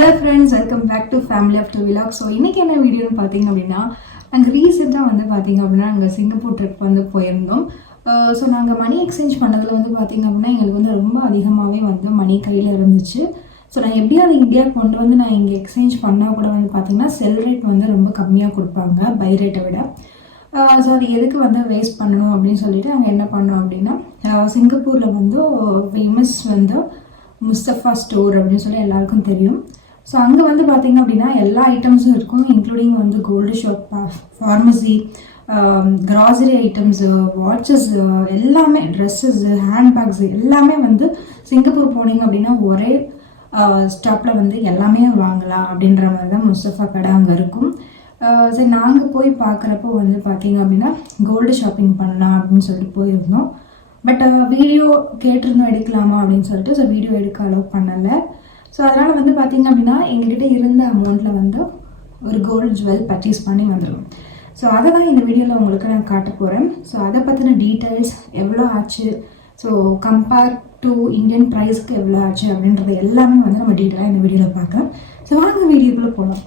Hello friends, welcome back to family after vlog. So இன்றைக்கி என்ன வீடியோன்னு பார்த்தீங்க அப்படின்னா, நாங்கள் ரீசெண்டாக வந்து பார்த்தீங்க அப்படின்னா நாங்கள் சிங்கப்பூர் ட்ரிப் வந்து போயிருந்தோம். ஸோ நாங்கள் மணி எக்ஸ்சேஞ்ச் பண்ணதில் வந்து பார்த்தீங்க அப்படின்னா எங்களுக்கு வந்து ரொம்ப அதிகமாகவே வந்து மணி கையில் இருந்துச்சு. ஸோ நான் எப்படியும் அதை இந்தியாவுக்கு கொண்டு வந்து நான் இங்கே எக்ஸ்சேஞ்ச் பண்ணால் கூட வந்து பார்த்திங்கன்னா செல் ரேட் வந்து ரொம்ப கம்மியாக கொடுப்பாங்க பை ரேட்டை விட. ஸோ அது எதுக்கு வந்து வேஸ்ட் பண்ணணும் அப்படின்னு சொல்லிட்டு நாங்கள் என்ன பண்ணோம் அப்படின்னா, சிங்கப்பூரில் வந்து ஃபேமஸ் வந்து முஸ்தஃபா ஸ்டோர் அப்படின்னு சொல்லி எல்லாருக்கும் தெரியும். ஸோ அங்கே வந்து பார்த்திங்க அப்படின்னா எல்லா ஐட்டம்ஸும் இருக்கும், இன்க்ளூடிங் வந்து gold shop, pharmacy, grocery items, watches, எல்லாமே ட்ரெஸ்ஸஸ்ஸு, ஹேண்ட்பேக்ஸு எல்லாமே வந்து சிங்கப்பூர் போனீங்க அப்படின்னா ஒரே ஸ்டாப்பில் வந்து எல்லாமே வாங்கலாம் அப்படின்ற மாதிரி தான் முஸ்தஃபா கடை அங்கே இருக்கும். சரி, நாங்கள் போய் பார்க்குறப்போ வந்து பார்த்திங்க அப்படின்னா கோல்டு ஷாப்பிங் பண்ணலாம் அப்படின்னு சொல்லிட்டு போயிருந்தோம். பட் வீடியோ கேட்டிருந்தோம் எடுக்கலாமா அப்படின்னு சொல்லிட்டு, ஸோ வீடியோ எடுக்க அலோவ் பண்ணலை. ஸோ அதனால் வந்து பார்த்திங்க அப்படின்னா எங்ககிட்ட இருந்த அமௌண்ட்டில் வந்து ஒரு கோல்டு ஜுவல் பர்ச்சேஸ் பண்ணி வந்துடும். ஸோ அதை தான் இந்த வீடியோவில் உங்களுக்கு நான் காட்ட போகிறேன். ஸோ அதை பற்றின டீட்டெயில்ஸ், எவ்வளோ ஆச்சு, ஸோ கம்பேர் டு இந்தியன் ப்ரைஸ்க்கு எவ்வளோ ஆச்சு அப்படின்றது எல்லாமே வந்து நம்ம டீட்டெயிலாக இந்த வீடியோவில் பார்க்கலாம். ஸோ வாங்க வீடியோக்குள்ளே போகலாம்.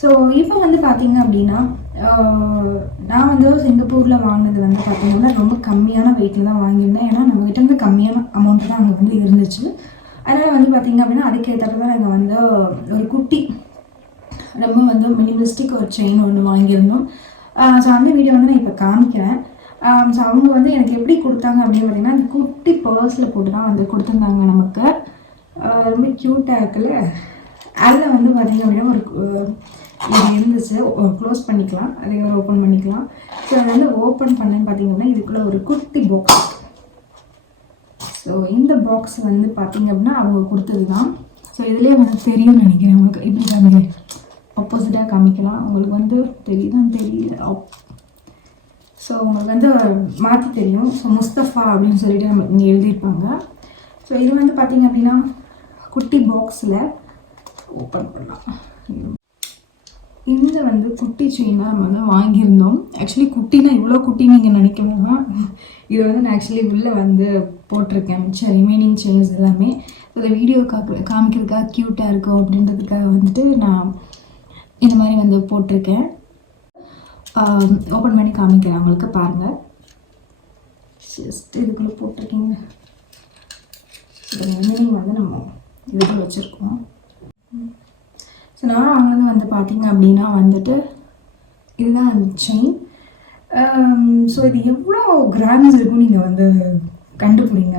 ஸோ இப்போ வந்து பார்த்திங்க அப்படின்னா நான் வந்து சிங்கப்பூரில் வாங்கினது வந்து பார்த்திங்கன்னா ரொம்ப கம்மியான வெயிட்டில் தான் வாங்கியிருந்தேன். ஏன்னா நம்மகிட்ட வந்து கம்மியான அமௌண்ட் தான் அங்கே வந்து இருந்துச்சு. அதனால் வந்து பார்த்திங்க அப்படின்னா அதுக்கேற்ற தான் நாங்கள் வந்து ஒரு குட்டி ரொம்ப வந்து மினிமலிஸ்டிக் ஒரு செயின் ஒன்று வாங்கியிருந்தோம். ஸோ அந்த வீடியோ வந்து நான் இப்போ காமிக்கிறேன். ஸோ அவங்க வந்து எனக்கு எப்படி கொடுத்தாங்க அப்படின்னு பார்த்திங்கன்னா அந்த குட்டி பர்ஸில் போட்டு தான் வந்து கொடுத்துருந்தாங்க. நமக்கு ரொம்ப க்யூட்டாக இருக்குல்ல. அதில் வந்து பார்த்திங்க அப்படின்னா ஒரு இது இருந்துச்சு, க்ளோஸ் பண்ணிக்கலாம், அதே ஒரு ஓப்பன் பண்ணிக்கலாம். ஸோ அதை வந்து ஓப்பன் பண்ணேன்னு பார்த்திங்க அப்படின்னா இதுக்குள்ளே ஒரு குட்டி பாக்ஸ். ஸோ இந்த பாக்ஸ் வந்து பார்த்திங்க அப்படின்னா அவங்க கொடுத்தது தான். ஸோ இதுலேயே வந்து தெரியும்னு நினைக்கிறேன் உங்களுக்கு. இப்படி காமிக்க ஆப்போசிட்டாக காமிக்கலாம், உங்களுக்கு வந்து தெரியுதான் தெரியல. ஸோ உங்களுக்கு வந்து மாற்றி தெரியும். ஸோ முஸ்தஃபா அப்படின்னு சொல்லிட்டு நம்ம இங்கே எழுதியிருப்பாங்க. ஸோ இது வந்து பார்த்திங்க அப்படின்னா குட்டி பாக்ஸில் ஓப்பன் பண்ணலாம். இந்த வந்து குட்டி செயினாக நம்ம வந்து வாங்கியிருந்தோம். ஆக்சுவலி குட்டினா இவ்வளோ குட்டி நீங்கள் நினைக்கணும்னா, இது வந்து நான் ஆக்சுவலி உள்ளே வந்து போட்டிருக்கேன் மிச்சம் ரிமைனிங் செயின்ஸ் எல்லாமே. இந்த வீடியோ காமிக்கிறதுக்காக க்யூட்டாக இருக்கும் அப்படின்றதுக்காக வந்துட்டு நான் இந்த மாதிரி வந்து போட்டிருக்கேன். ஓப்பன் பண்ணி காமிக்கிறேன் அவங்களுக்கு, பாருங்கள். ஜஸ்ட் இதுக்குள்ளே போட்டிருக்கீங்க. இந்த ரிமைனிங் வந்து நம்ம இதுக்குள்ளே வச்சுருக்கோம். ஸோ நான் வாங்கினது வந்து பார்த்திங்க அப்படின்னா வந்துட்டு இதுதான் அந்த செயின். ஸோ இது எவ்வளோ கிராம்ஸ் இருக்கும் நீங்கள் வந்து கண்டுபிடிங்க.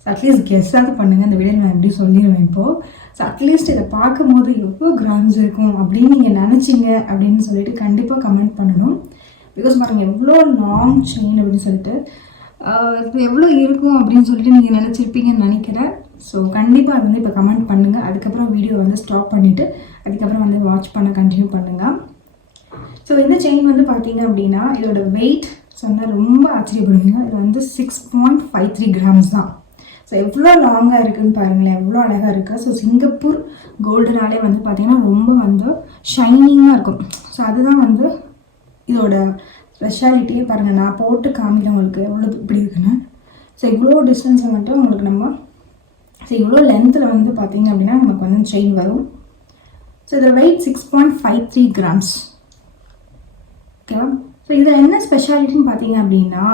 ஸோ அட்லீஸ்ட் கெஸ்ஸாவது பண்ணுங்கள். இந்த வீடியோ நான் எப்படி சொல்லிடுவேன் இப்போது. ஸோ அட்லீஸ்ட் இதை பார்க்கும்போது எவ்வளோ கிராம்ஸ் இருக்கும் அப்படின்னு நீங்கள் நினச்சிங்க அப்படின்னு சொல்லிட்டு கண்டிப்பாக கமெண்ட் பண்ணணும். பிகாஸ் பாருங்கள் எவ்வளோ லாங் செயின் அப்படின்னு சொல்லிட்டு இப்போ எவ்வளோ இருக்கும் அப்படின்னு சொல்லிட்டு நீங்கள் நினச்சிருப்பீங்கன்னு நினைக்கிறேன். ஸோ கண்டிப்பாக அது வந்து இப்போ கமெண்ட் பண்ணுங்கள். அதுக்கப்புறம் வீடியோ வந்து ஸ்டாப் பண்ணிவிட்டு அதுக்கப்புறம் வந்து வாட்ச் பண்ண கண்டினியூ பண்ணுங்கள். ஸோ இந்த செயின் வந்து பார்த்தீங்க அப்படின்னா இதோட வெயிட் சொன்னால் ரொம்ப ஆச்சரியப்படுவீங்க. இது வந்து 6.53 கிராம்ஸ் தான். ஸோ எவ்வளோ லாங்காக இருக்குதுன்னு பாருங்களேன், எவ்வளோ அழகாக இருக்குது. ஸோ சிங்கப்பூர் கோல்டுனாலே வந்து பார்த்திங்கன்னா ரொம்ப வந்து ஷைனிங்காக இருக்கும். ஸோ அதுதான் வந்து இதோட ஸ்பெஷாலிட்டியே. பாருங்கள், நான் போட்டு காமிக்கிறேன் உங்களுக்கு எவ்வளோ இப்படி இருக்குன்னு. ஸோ இவ்வளோ டிஸ்டன்ஸை மட்டும் உங்களுக்கு நம்ம, ஸோ இவ்வளோ லென்த்தில் வந்து பார்த்திங்க அப்படின்னா நமக்கு வந்து செயின் வரும். ஸோ இதோட வெயிட் 6.53 கிராம்ஸ். ஓகேவா? ஸோ இதில் என்ன ஸ்பெஷாலிட்டின்னு பார்த்தீங்க அப்படின்னா,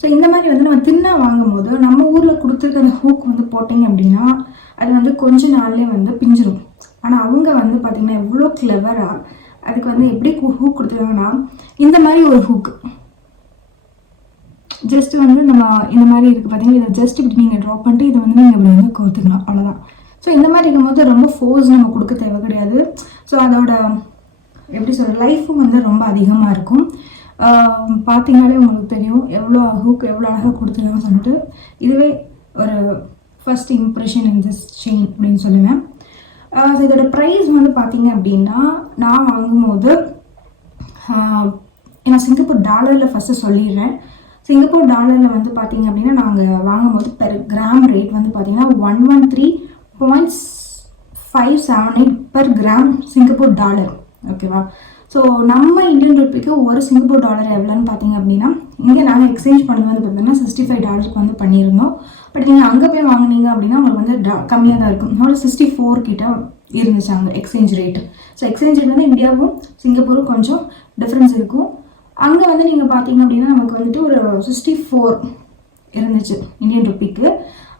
ஸோ இந்த மாதிரி வந்து நம்ம தின்னா வாங்கும் போது நம்ம ஊரில் கொடுத்துருக்க அந்த ஹூக் வந்து போட்டிங்க அப்படின்னா அது வந்து கொஞ்ச நாள்லேயே வந்து பிஞ்சிரும். ஆனால் அவங்க வந்து பார்த்திங்கன்னா எவ்வளோ கிளவராக அதுக்கு வந்து எப்படி ஹூக் கொடுத்துருக்காங்கன்னா இந்த மாதிரி ஒரு ஹூக் ஜஸ்ட் வந்து நம்ம இந்த மாதிரி இருக்குது பார்த்தீங்கன்னா, இதை ஜஸ்ட் இப்படி நீங்கள் ட்ராப் பண்ணிட்டு இதை வந்து நீங்கள் இப்படி வந்து கோர்த்துக்கலாம், அவ்வளோதான். ஸோ இந்த மாதிரி இருக்கும்போது ரொம்ப ஃபோர்ஸ் நம்ம கொடுக்க தேவை கிடையாது. ஸோ அதோட எப்படி சொல்கிற லைஃப்பும் வந்து ரொம்ப அதிகமாக இருக்கும். பார்த்தீங்கனாலே உங்களுக்கு தெரியும் எவ்வளோ ஹூக் எவ்வளோ அழகாக கொடுத்துருக்காங்கன்னு சொல்லிட்டு. இதுவே ஒரு first impression in this chain அப்படின்னு சொல்லுவேன். ஸோ இதோட ப்ரைஸ் வந்து பார்த்தீங்க அப்படின்னா நான் வாங்கும்போது நான் சிங்கப்பூர் டாலரில் ஃபஸ்ட்டு சொல்லிடுறேன். சிங்கப்பூர் டாலரில் வந்து பார்த்திங்க அப்படின்னா நாங்கள் வாங்கும்போது பெர் கிராம் ரேட் வந்து பார்த்திங்கன்னா 113.578 பெர் கிராம் சிங்கப்பூர் டாலர். ஓகேவா? ஸோ நம்ம இந்தியன் ருப்பிக்கு ஒரு சிங்கப்பூர் டாலர் எவ்வளோன்னு பார்த்தீங்க அப்படின்னா, இங்கே நாங்கள் எக்ஸ்சேஞ்ச் பண்ணது வந்து பார்த்தீங்கன்னா $65 வந்து பண்ணியிருந்தோம். பட் நீங்கள் அங்கே போய் வாங்கினீங்க அப்படின்னா உங்களுக்கு வந்து கம்மியாக தான் இருக்கும். ஒரு 64 கிட்ட இருந்துச்சு அங்கே exchange rate. So exchange rate வந்து இந்தியாவும் சிங்கப்பூரும் கொஞ்சம் டிஃப்ரென்ஸ் இருக்கும். அங்கே வந்து நீங்கள் பார்த்தீங்க அப்படின்னா நமக்கு வந்துட்டு ஒரு 64 இருந்துச்சு இந்தியன் ருப்பிக்கு.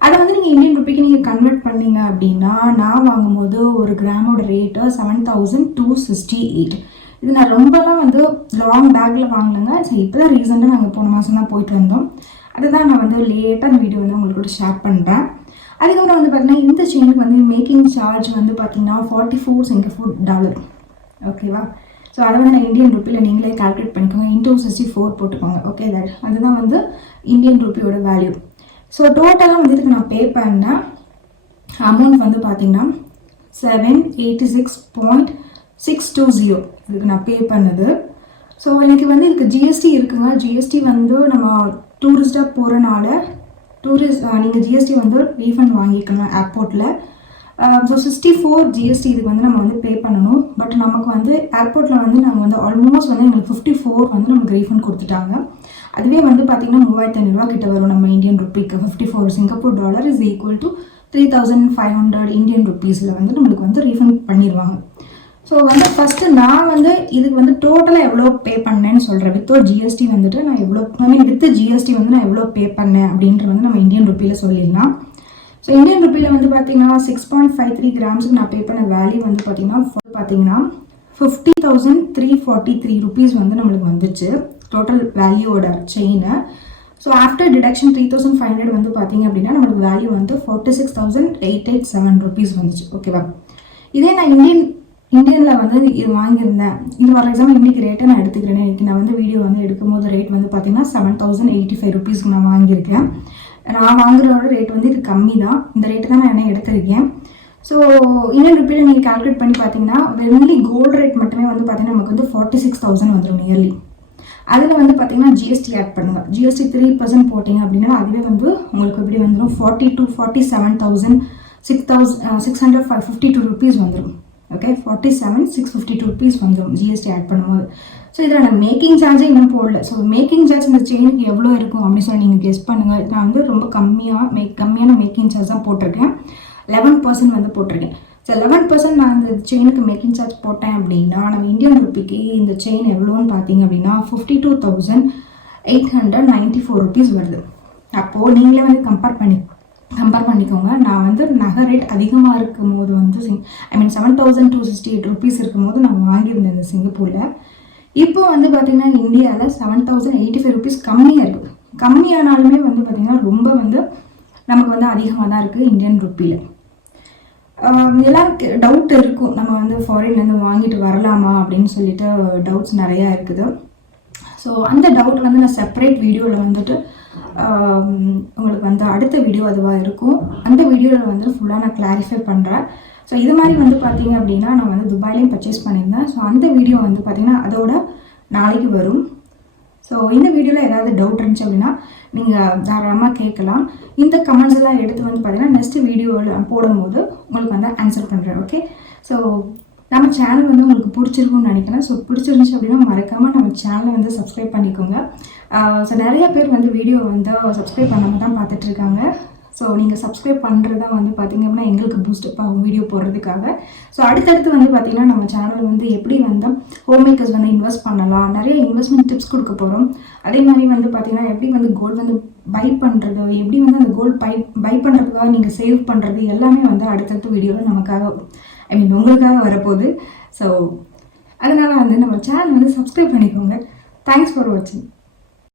அதை வந்து நீங்கள் இந்தியன் ருப்பிக்கு நீங்கள் கன்வெர்ட் பண்ணீங்க அப்படின்னா, நான் வாங்கும்போது ஒரு கிராமோட ரேட்டு 7268. இது நான் ரொம்பலாம் வந்து லாங் பேக்கில் வாங்கினேங்க. ஸோ இப்போ தான் ரீசெண்டாக நாங்கள் போன மாதம் தான் போயிட்டு வந்தோம். அதுதான் நான் வந்து லேட்டாக அந்த வீடியோ வந்து உங்களுக்கு கூட ஷேர் பண்ணுறேன். அதுக்கப்புறம் வந்து பார்த்தீங்கன்னா இந்த செயினுக்கு வந்து மேக்கிங் சார்ஜ் வந்து பார்த்தீங்கன்னா $44 சிங்கப்பூர் டாலர். ஓகேவா? ஸோ அதை வந்து நான் இந்தியன் ருப்பியில் நீங்களே கால்குலேட் பண்ணிக்கோங்க. இன்டூ 64 போட்டுக்கோங்க. ஓகே, அதுதான் வந்து இந்தியன் ருப்பியோட வேல்யூ. ஸோ டோட்டலாக வந்து இதுக்கு நான் பே பண்ண அமௌண்ட் வந்து பார்த்தீங்கன்னா 786.620 இதுக்கு நான் பே பண்ணது. ஸோ எனக்கு வந்து இதுக்கு ஜிஎஸ்டி இருக்குங்க. ஜிஎஸ்டி வந்து நம்ம டூரிஸ்டாக போகிறனால நீங்கள் ஜிஎஸ்டி வந்து ரீஃபண்ட் வாங்கிக்கணும் ஏர்போர்ட்டில். ஸோ 64 ஜிஎஸ்டி இதுக்கு வந்து நம்ம வந்து பே பண்ணணும். பட் நமக்கு வந்து ஏர்போர்ட்டில் வந்து நாங்கள் வந்து ஆல்மோஸ்ட் வந்து எங்களுக்கு 54 வந்து நமக்கு ரீஃபண்ட் கொடுத்துட்டாங்க. அதுவே வந்து பார்த்திங்கன்னா $3500 கிட்ட வரும் நம்ம இந்தியன் ருப்பிக்கு. 54 Singapore dollar is equal to 3500 Indian ருப்பீஸில் வந்து நம்மளுக்கு வந்து ரீஃபண்ட் பண்ணிடுவாங்க. ஸோ வந்து ஃபஸ்ட்டு நான் வந்து இதுக்கு வந்து டோட்டலாக எவ்வளோ பே பண்ணேன்னு சொல்கிறேன். வித்தவுட் ஜிஎஸ்டி வந்துட்டு நான் எவ்வளோ வித் ஜிஎஸ்டி வந்து நான் எவ்வளோ பே பண்ணேன் அப்படின்றது வந்து நம்ம இந்தியன் ருப்பியில் சொல்லிடலாம். ஸோ இந்தியன் ருப்பியில் வந்து பார்த்தீங்கன்னா 6.53 கிராம்ஸுக்கு நான் பே பண்ண வேல்யூ வந்து பார்த்தீங்கன்னா 50,343 ருபீஸ் வந்து நம்மளுக்கு வந்துச்சு டோட்டல் வேல்யூவோட செயினை. ஸோ ஆஃப்டர் டிடக்ஷன் 3500 வந்து பார்த்தீங்க அப்படின்னா நம்மளுக்கு வேல்யூ வந்து 46,887 ருபீஸ் வந்துச்சு. ஓகேவா? இதே நான் இந்தியனில் வந்து இது வாங்கியிருந்தேன். இது ஃபார் எக்ஸாம்பிள் இன்றைக்கி ரேட்டை நான் எடுத்துக்கிறேன். இன்றைக்கி நான் வந்து வீடியோ வந்து எடுக்கும்போது ரேட் வந்து பார்த்தீங்கன்னா 7,085 ருபீஸ்க்கு நான் வாங்கியிருக்கேன். நான் வாங்குறதோட ரேட் வந்து இது கம்மி தான். இந்த ரேட்டு தான் நான் என்ன எடுத்திருக்கேன். ஸோ இந்தியன் ருப்பியில் நீங்கள் கால்குலேட் பண்ணி பார்த்தீங்கன்னா வெறும்லி கோல்டு ரேட் மட்டுமே வந்து பார்த்தீங்கன்னா நமக்கு வந்து 46,000 வந்துடும் நியர்லி. அதில் வந்து பார்த்தீங்கன்னா ஜிஎஸ்டி ஆட் பண்ணுங்கள். ஜிஎஸ்டி 3% போட்டிங்க அப்படின்னா அதுவே வந்து உங்களுக்கு எப்படி வந்துடும் 47,652 ருபீஸ் வந்துடும். ஓகே, 47,652 ருபீஸ் வந்துடும் ஜிஎஸ்டி ஆட் பண்ணும்போது. ஸோ இதில் நான் மேக்கிங் சார்ஜே இன்னும் போடல. ஸோ மேக்கிங் சார்ஜ் இந்த செயினுக்கு எவ்வளோ இருக்கும் அப்படின்னு சொல்லி நீங்கள் கெஸ் பண்ணுங்கள். நான் வந்து ரொம்ப கம்மியான மேக்கிங் சார்ஜ் தான் போட்டிருக்கேன். 11% வந்து போட்டிருக்கேன். ஸோ 11% நான் இந்த செயினுக்கு மேக்கிங் சார்ஜ் போட்டேன் அப்படின்னா நம்ம இந்தியன் ருப்பிக்கு இந்த செயின் எவ்வளோன்னு பார்த்தீங்க அப்படின்னா 52,894 ருபீஸ் வருது. அப்போது நீங்களே வந்து கம்பேர் பண்ணிக்கோங்க. நான் வந்து நகை ரேட் அதிகமாக இருக்கும் போது வந்து 7,268 ருபீஸ் இருக்கும் போது நான் வாங்கியிருந்தேன் இந்த சிங்கப்பூரில். இப்போ வந்து பார்த்திங்கன்னா இந்தியாவில் 7,085 ருபீஸ் கம்மியாக இருக்குது. கம்மியானாலுமே வந்து பார்த்திங்கன்னா ரொம்ப வந்து நமக்கு வந்து அதிகமாக தான் இருக்குது இந்தியன் ருப்பியில். எல்லாருக்கு டவுட் இருக்கும், நம்ம வந்து ஃபாரின்லேருந்து வாங்கிட்டு வரலாமா அப்படின்னு சொல்லிட்டு டவுட்ஸ் நிறையா இருக்குது. ஸோ அந்த டவுட் வந்து நான் செப்பரேட் வீடியோவில் வந்துட்டு உங்களுக்கு வந்து அடுத்த வீடியோ அதுவாக இருக்கும். அந்த வீடியோவில் வந்து ஃபுல்லாக நான் கிளாரிஃபை பண்ணுறேன். ஸோ இது மாதிரி வந்து பார்த்தீங்க அப்படின்னா நான் வந்து துபாயிலையும் பர்ச்சேஸ் பண்ணியிருந்தேன். ஸோ அந்த வீடியோ வந்து பார்த்திங்கன்னா அதோட நாளைக்கு வரும். ஸோ இந்த வீடியோவில் ஏதாவது டவுட் இருந்துச்சு அப்படின்னா நீங்கள் தாராளமாக கேட்கலாம். இந்த கமெண்ட்ஸ் எல்லாம் எடுத்து வந்து பார்த்தீங்கன்னா நெக்ஸ்ட் வீடியோவில் போடும்போது உங்களுக்கு வந்து ஆன்சர் பண்ணுறேன். ஓகே, ஸோ நம்ம சேனல் வந்து உங்களுக்கு பிடிச்சிருக்கும்னு நினைக்கிறேன். ஸோ பிடிச்சிருந்துச்சு அப்படின்னா மறக்காமல் நம்ம சேனலை வந்து சப்ஸ்கிரைப் பண்ணிக்கோங்க. ஸோ நிறைய பேர் வந்து வீடியோ வந்து சப்ஸ்கிரைப் பண்ணாமல் தான் பார்த்துட்ருக்காங்க. ஸோ நீங்கள் சப்ஸ்கிரைப் பண்ணுறது தான் வந்து பார்த்திங்க அப்படின்னா எங்களுக்கு பூஸ்டப் ஆகும் வீடியோ போடுறதுக்காக. ஸோ அடுத்தடுத்து வந்து பார்த்திங்கன்னா நம்ம சேனல் வந்து எப்படி வந்து ஹோம் மேக்கர்ஸ் வந்து இன்வெஸ்ட் பண்ணலாம், நிறைய இன்வெஸ்ட்மெண்ட் டிப்ஸ் கொடுக்க போகிறோம். அதே மாதிரி வந்து பார்த்திங்கன்னா எப்படி வந்து கோல்டு வந்து பை பண்ணுறது, எப்படி வந்து அந்த கோல்டு பை பண்ணுறதுக்காக நீங்கள் சேவ் பண்ணுறது எல்லாமே வந்து அடுத்தடுத்த வீடியோவில் நமக்காக உங்களுக்காக வரப்போகுது. ஸோ அதனால் வந்து நம்ம சேனல் வந்து சப்ஸ்கிரைப் பண்ணிக்கோங்க. தேங்க்ஸ் ஃபார் வாட்சிங்.